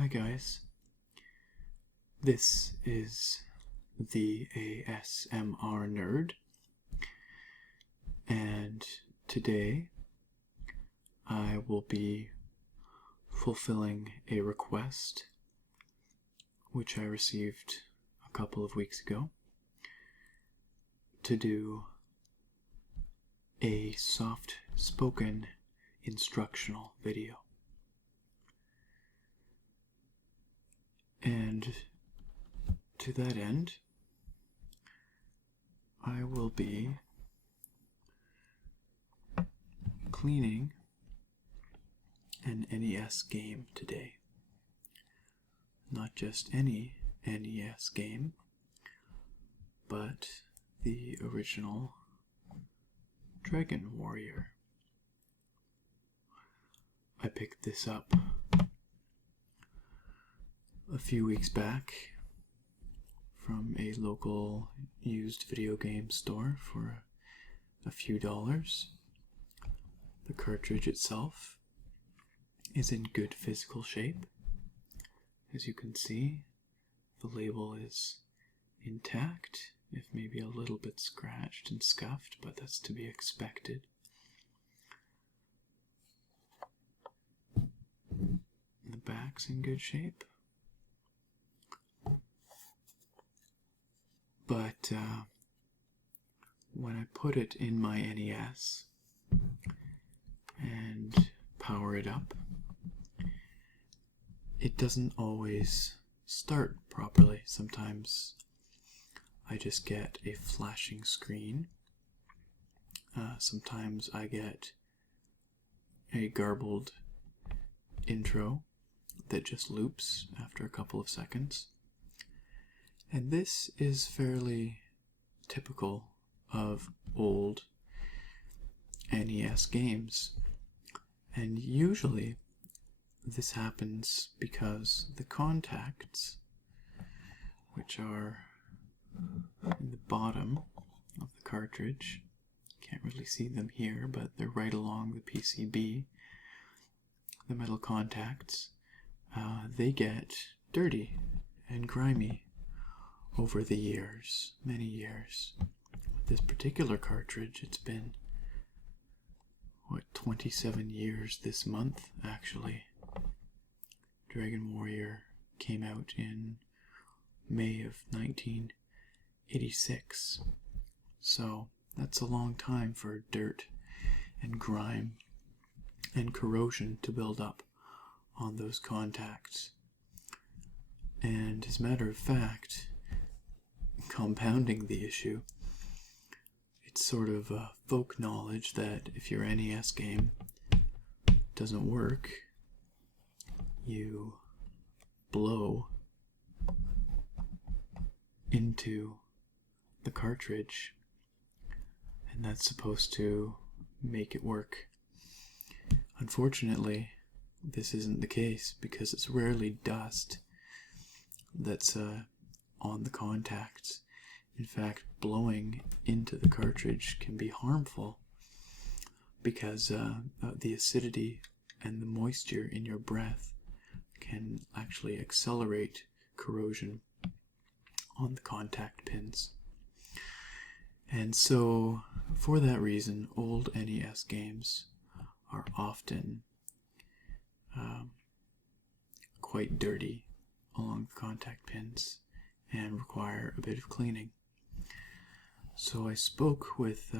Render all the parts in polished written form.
Hi guys, this is the ASMR Nerd, and today I will be fulfilling a request which I received a couple of weeks ago to do a soft-spoken instructional video. And to that end, I will be cleaning an NES game today. Not just any NES game, but the original Dragon Warrior. I picked this up a few weeks back from a local used video game store for a few dollars. The cartridge itself is in good physical shape. As you can see, the label is intact, if maybe a little bit scratched and scuffed, but that's to be expected. The back's in good shape. But when I put it in my NES and power it up, it doesn't always start properly. Sometimes I just get a flashing screen. Sometimes I get a garbled intro that just loops after a couple of seconds. And this is fairly typical of old NES games. And usually this happens because the contacts, which are in the bottom of the cartridge, can't really see them here, but they're right along the PCB, the metal contacts, they get dirty and grimy over the years, many years. With this particular cartridge, it's been, 27 years this month, actually. Dragon Warrior came out in May of 1986. So, that's a long time for dirt and grime and corrosion to build up on those contacts. And as a matter of fact, compounding the issue, it's sort of folk knowledge that if your NES game doesn't work, you blow into the cartridge, and that's supposed to make it work. Unfortunately, this isn't the case because it's rarely dust that's on the contacts. In fact, blowing into the cartridge can be harmful because the acidity and the moisture in your breath can actually accelerate corrosion on the contact pins. And so, for that reason, old NES games are often quite dirty along the contact pins and require a bit of cleaning. So I spoke with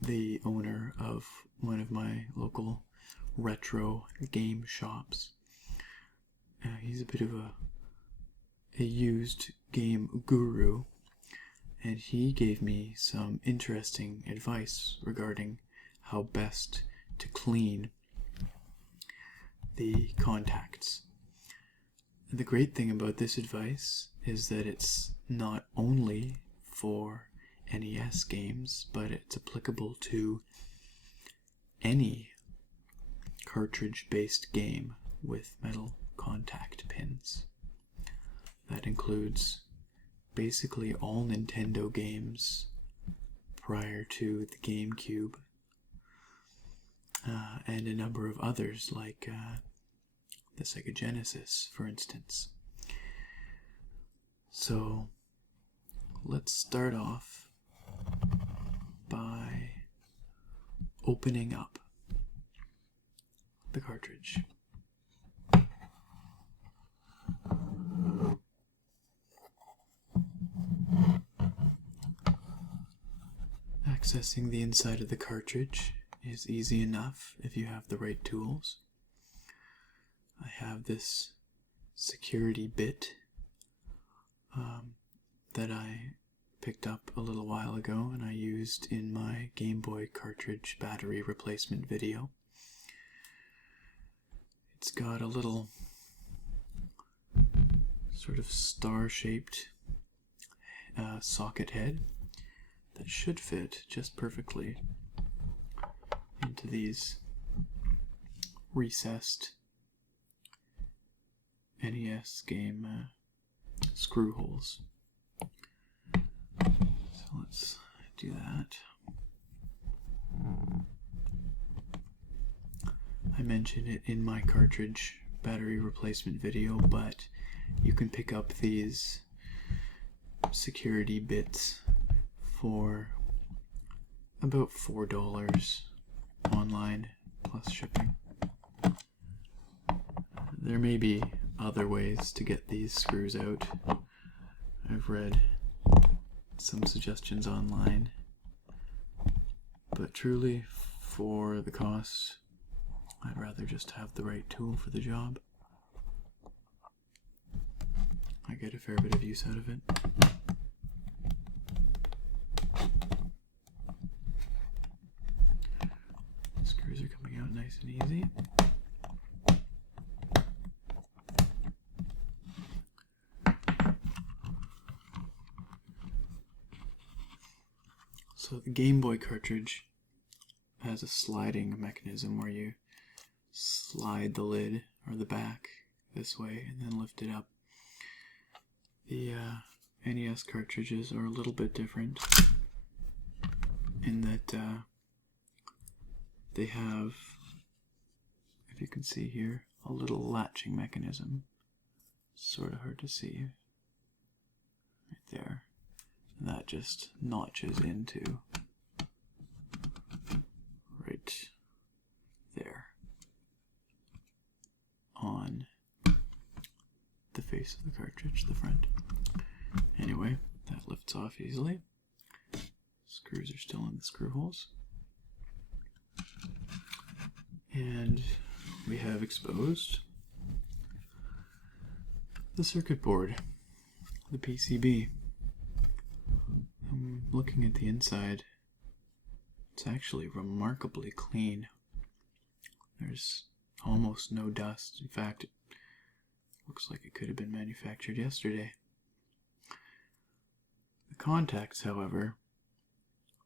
the owner of one of my local retro game shops. He's a bit of a used game guru, and he gave me some interesting advice regarding how best to clean the contacts. And the great thing about this advice is that it's not only for NES games, but it's applicable to any cartridge-based game with metal contact pins. That includes basically all Nintendo games prior to the GameCube, and a number of others like the Sega Genesis, for instance. So let's start off by opening up the cartridge. Accessing the inside of the cartridge is easy enough if you have the right tools. I have this security bit that I picked up a little while ago and I used in my Game Boy cartridge battery replacement video. It's got a little sort of star-shaped socket head that should fit just perfectly into these recessed NES game screw holes. So let's do that. I mentioned it in my cartridge battery replacement video, but you can pick up these security bits for about $4 online plus shipping. There may be other ways to get these screws out. I've read some suggestions online, but truly for the cost, I'd rather just have the right tool for the job. I get a fair bit of use out of it. The screws are coming out nice and easy. So the Game Boy cartridge has a sliding mechanism where you slide the lid or the back this way and then lift it up. The NES cartridges are a little bit different in that they have, if you can see here, a little latching mechanism. Sort of hard to see right there. And that just notches into right there on the face of the cartridge, the front. Anyway, that lifts off easily. Screws are still in the screw holes. And we have exposed the circuit board, the PCB. I'm looking at the inside. It's actually remarkably clean. There's almost no dust. In fact, it looks like it could have been manufactured yesterday. The contacts, however,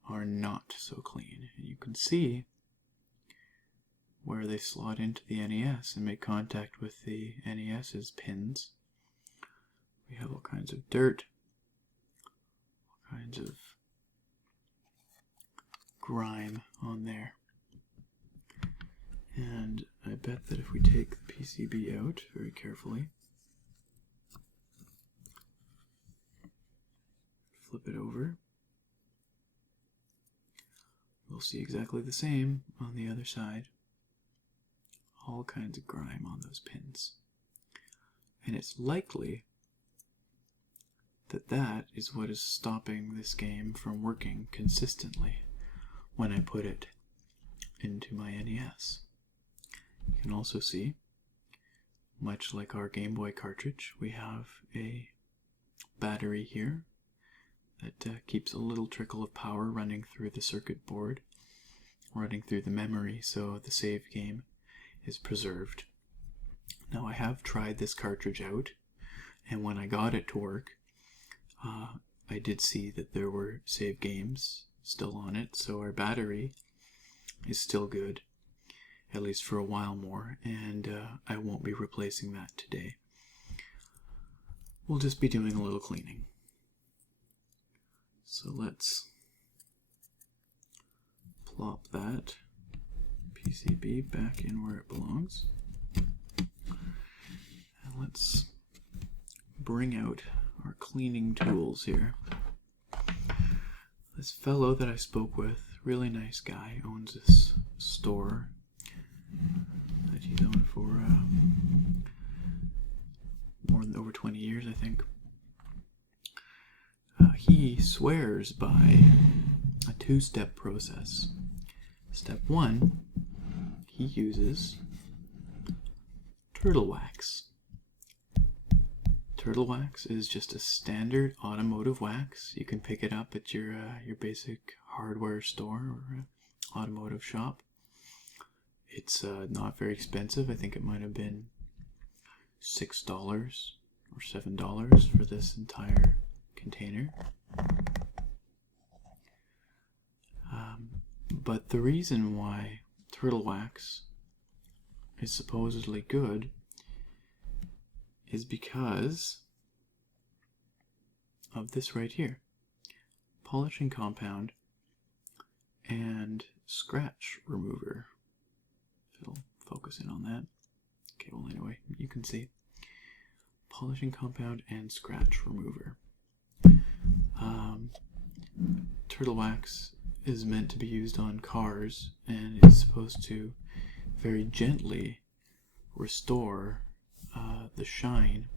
are not so clean. And you can see where they slot into the NES and make contact with the NES's pins. We have all kinds of dirt, all kinds of grime on there. And I bet that if we take the PCB out very carefully, flip it over, we'll see exactly the same on the other side. All kinds of grime on those pins. And it's likely that that is what is stopping this game from working consistently when I put it into my NES. You can also see, much like our Game Boy cartridge, we have a battery here that keeps a little trickle of power running through the circuit board, running through the memory, so the save game is preserved. Now I have tried this cartridge out, and when I got it to work, I did see that there were save games still on it, so our battery is still good, at least for a while more, and I won't be replacing that today. We'll just be doing a little cleaning. So let's plop that PCB back in where it belongs. bring out our cleaning tools here. This fellow that I spoke with, really nice guy, owns this store that he's owned for more than over 20 years, I think. He swears by a two-step process. Step 1, he uses turtle wax. Turtle wax is just a standard automotive wax. You can pick it up at your basic hardware store or automotive shop. It's not very expensive. I think it might have been $6 or $7 for this entire container. But the reason why turtle wax is supposedly good is because of this right here. Polishing compound and scratch remover. If it'll focus in on that. Okay, well anyway, you can see. Polishing compound and scratch remover. Turtle wax is meant to be used on cars and is supposed to very gently restore the shine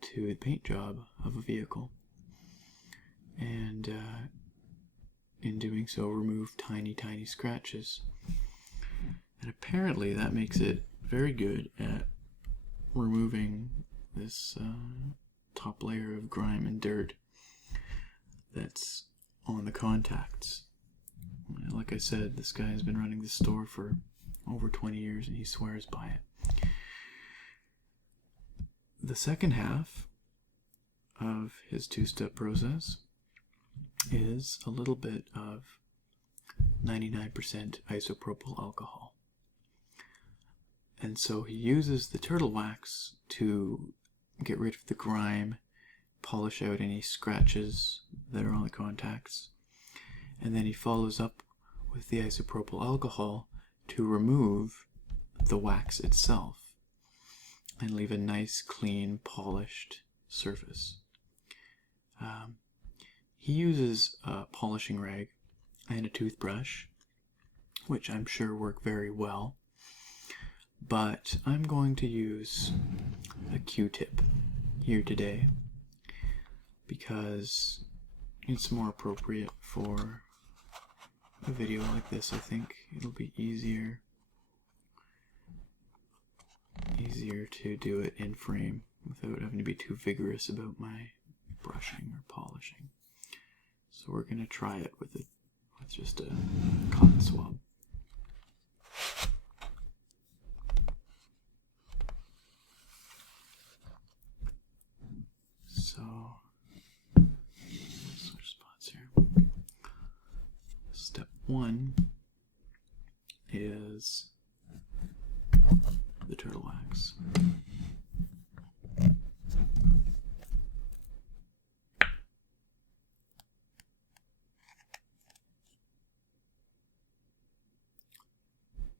to the paint job of a vehicle, and in doing so remove tiny scratches. And apparently that makes it very good at removing this top layer of grime and dirt that's on the contacts. Like I said, this guy has been running this store for over 20 years and he swears by it. The second half of his two-step process is a little bit of 99% isopropyl alcohol. And so he uses the turtle wax to get rid of the grime, polish out any scratches that are on the contacts, and then he follows up with the isopropyl alcohol to remove the wax itself and leave a nice, clean, polished surface. He uses a polishing rag and a toothbrush, which I'm sure work very well, but I'm going to use a Q-tip here today because it's more appropriate for a video like this. I think it'll be easier to do it in frame without having to be too vigorous about my brushing or polishing. So we're going to try it with just a cotton swab. So switch spots here. Step 1 is the turtle wax.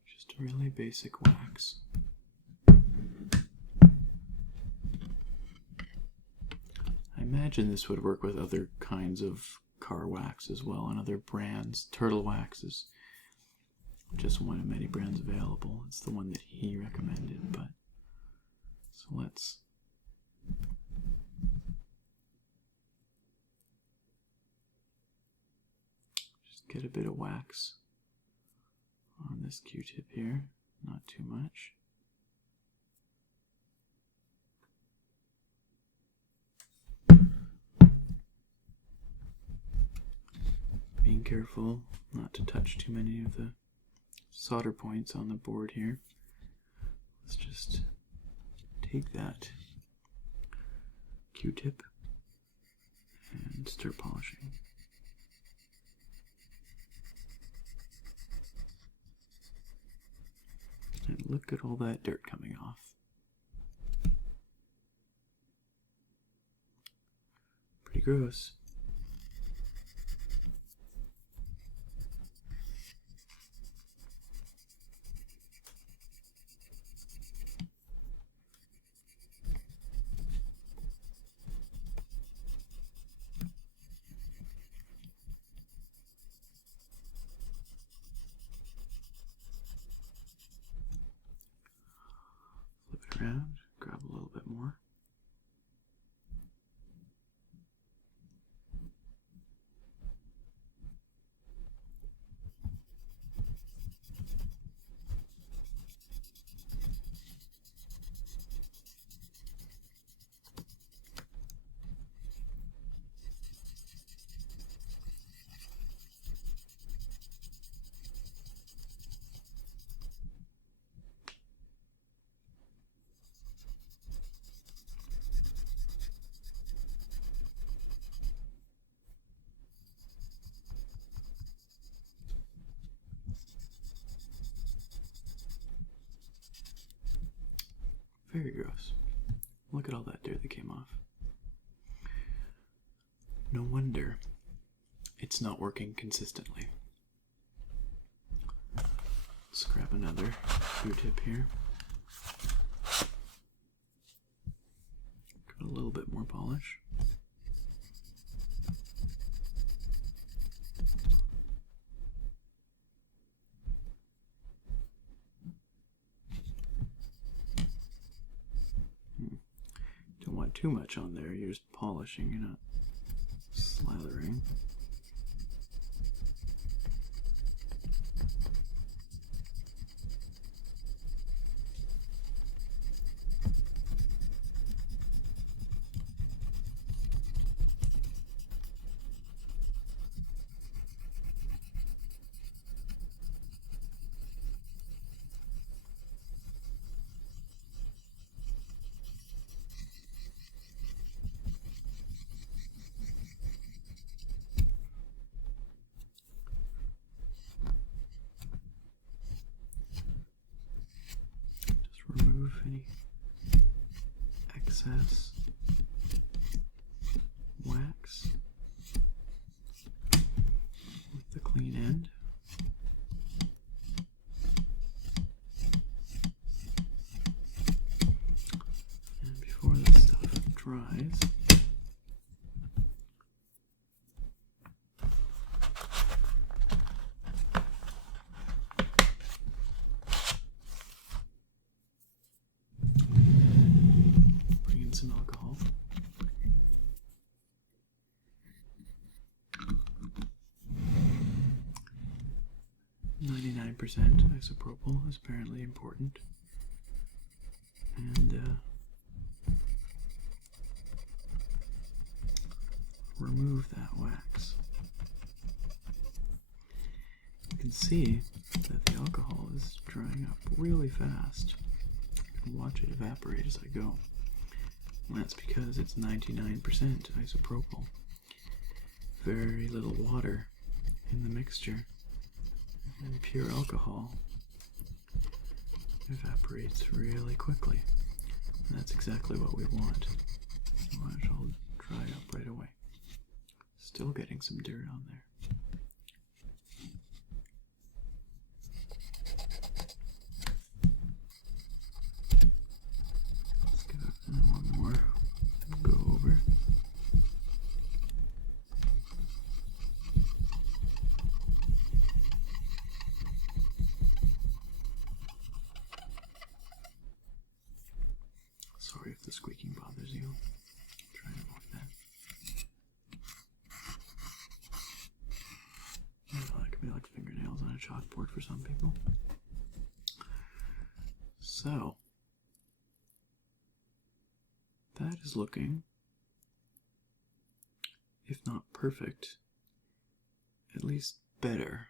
Just a really basic wax. I imagine this would work with other kinds of car wax as well and other brands. Turtle wax is just one of many brands available. It's the one that he recommended, but so let's just get a bit of wax on this Q-tip here, not too much. Being careful not to touch too many of the solder points on the board here. Let's just take that Q-tip and start polishing. And look at all that dirt coming off. Pretty gross. around, grab a little bit more. Very gross. Look at all that dirt that came off. No wonder it's not working consistently. Let's grab another Q-tip here. Got a little bit more polish. Don't want too much on there. You're just polishing, you're not slathering. Remove any excess wax with the clean end. And before this stuff dries, some alcohol. 99% isopropyl is apparently important. And remove that wax. You can see that the alcohol is drying up really fast. You can watch it evaporate as I go. And that's because it's 99% isopropyl. Very little water in the mixture, and pure alcohol evaporates really quickly. And that's exactly what we want. So watch it all dry up right away. Still getting some dirt on there. Sorry if the squeaking bothers you. Try to avoid that. You know, that could be like fingernails on a chalkboard for some people. So, that is looking, if not perfect, at least better.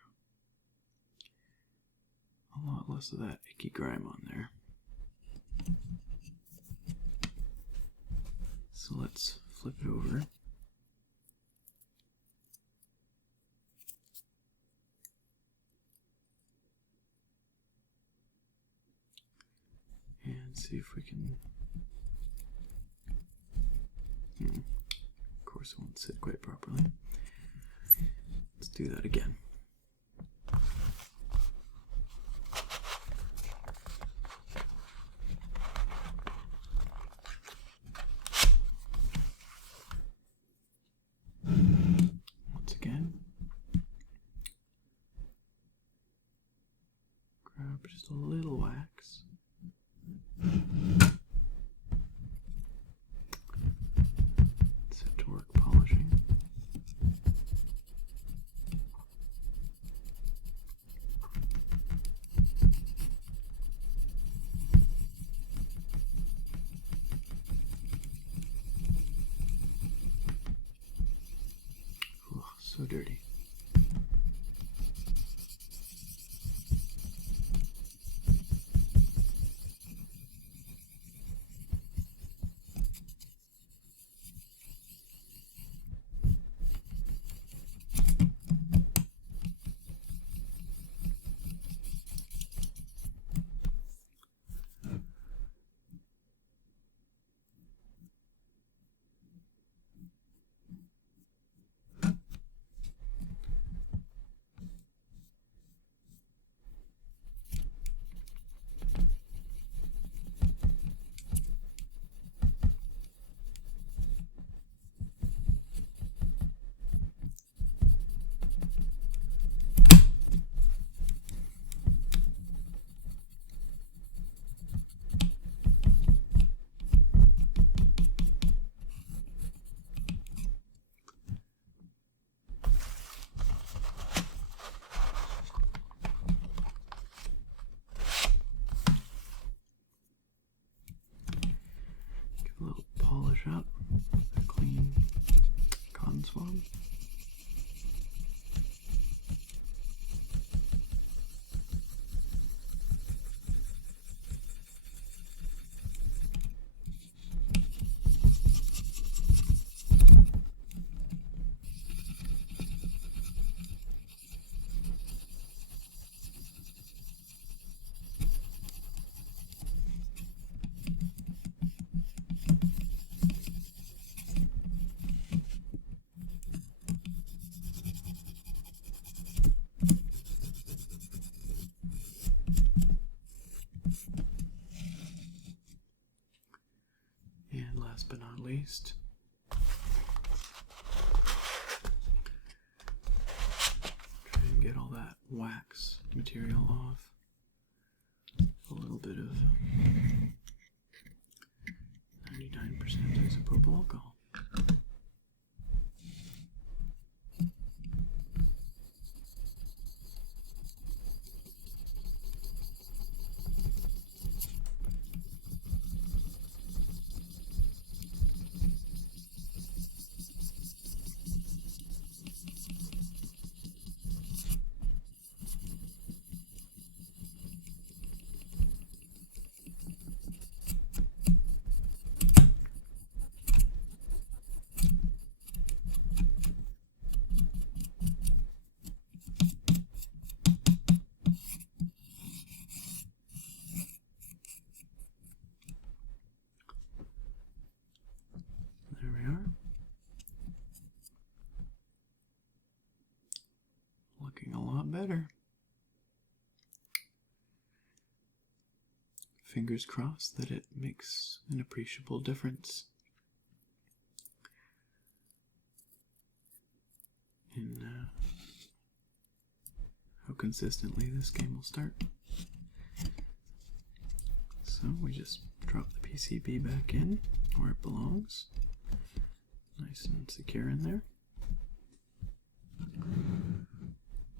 A lot less of that icky grime on there. So let's flip it over. And see if we can... Of course it won't sit quite properly. Let's do that again. Grab just a little wax. And So dirty. A little polish up with a clean cotton swab. And last but not least, try and get all that wax material off. A little bit of 99% isopropyl alcohol. There we are. Looking a lot better. Fingers crossed that it makes an appreciable difference in how consistently this game will start. So we just drop the PCB back in where it belongs. Nice and secure in there.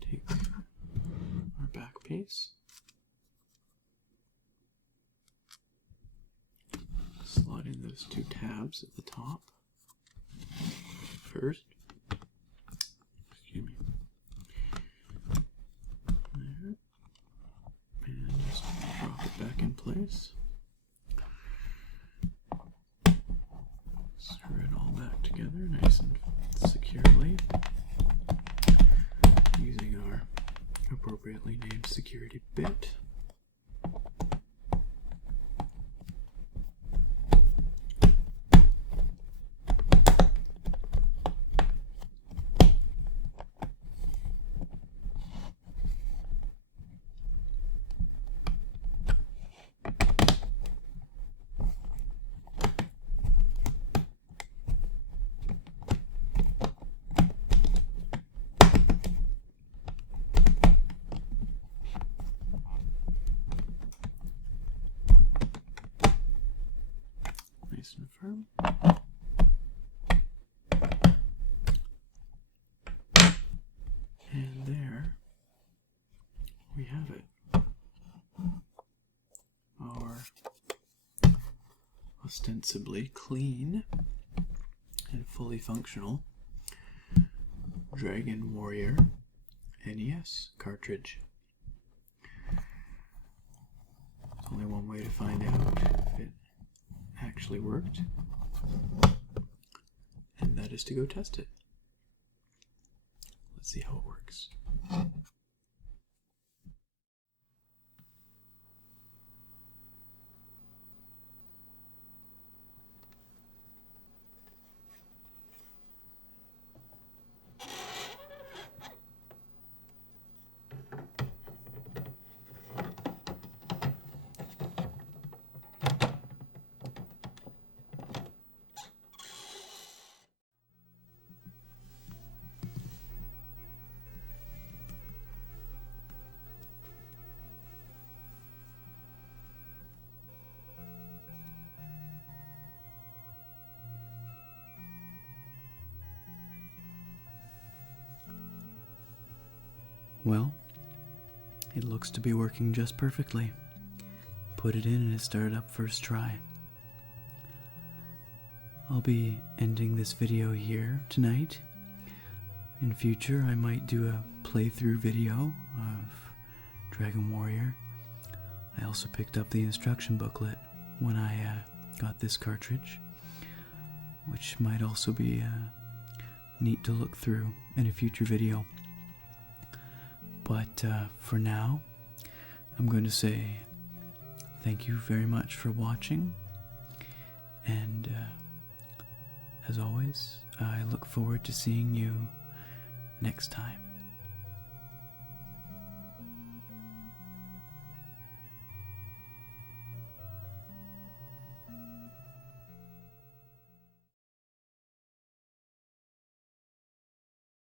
Take our back piece. Slide in those two tabs at the top first. Excuse me. There. And just drop it back in place. Screw it all back together nice and securely using our appropriately named security bit. Nice and firm. And there we have it. Our ostensibly clean and fully functional Dragon Warrior NES cartridge. There's only one way to find out if it actually worked, and that is to go test it. Let's see how it works. Well, it looks to be working just perfectly. Put it in and it started up first try. I'll be ending this video here tonight. In future, I might do a playthrough video of Dragon Warrior. I also picked up the instruction booklet when I got this cartridge, which might also be neat to look through in a future video. But for now, I'm going to say thank you very much for watching, and as always, I look forward to seeing you next time.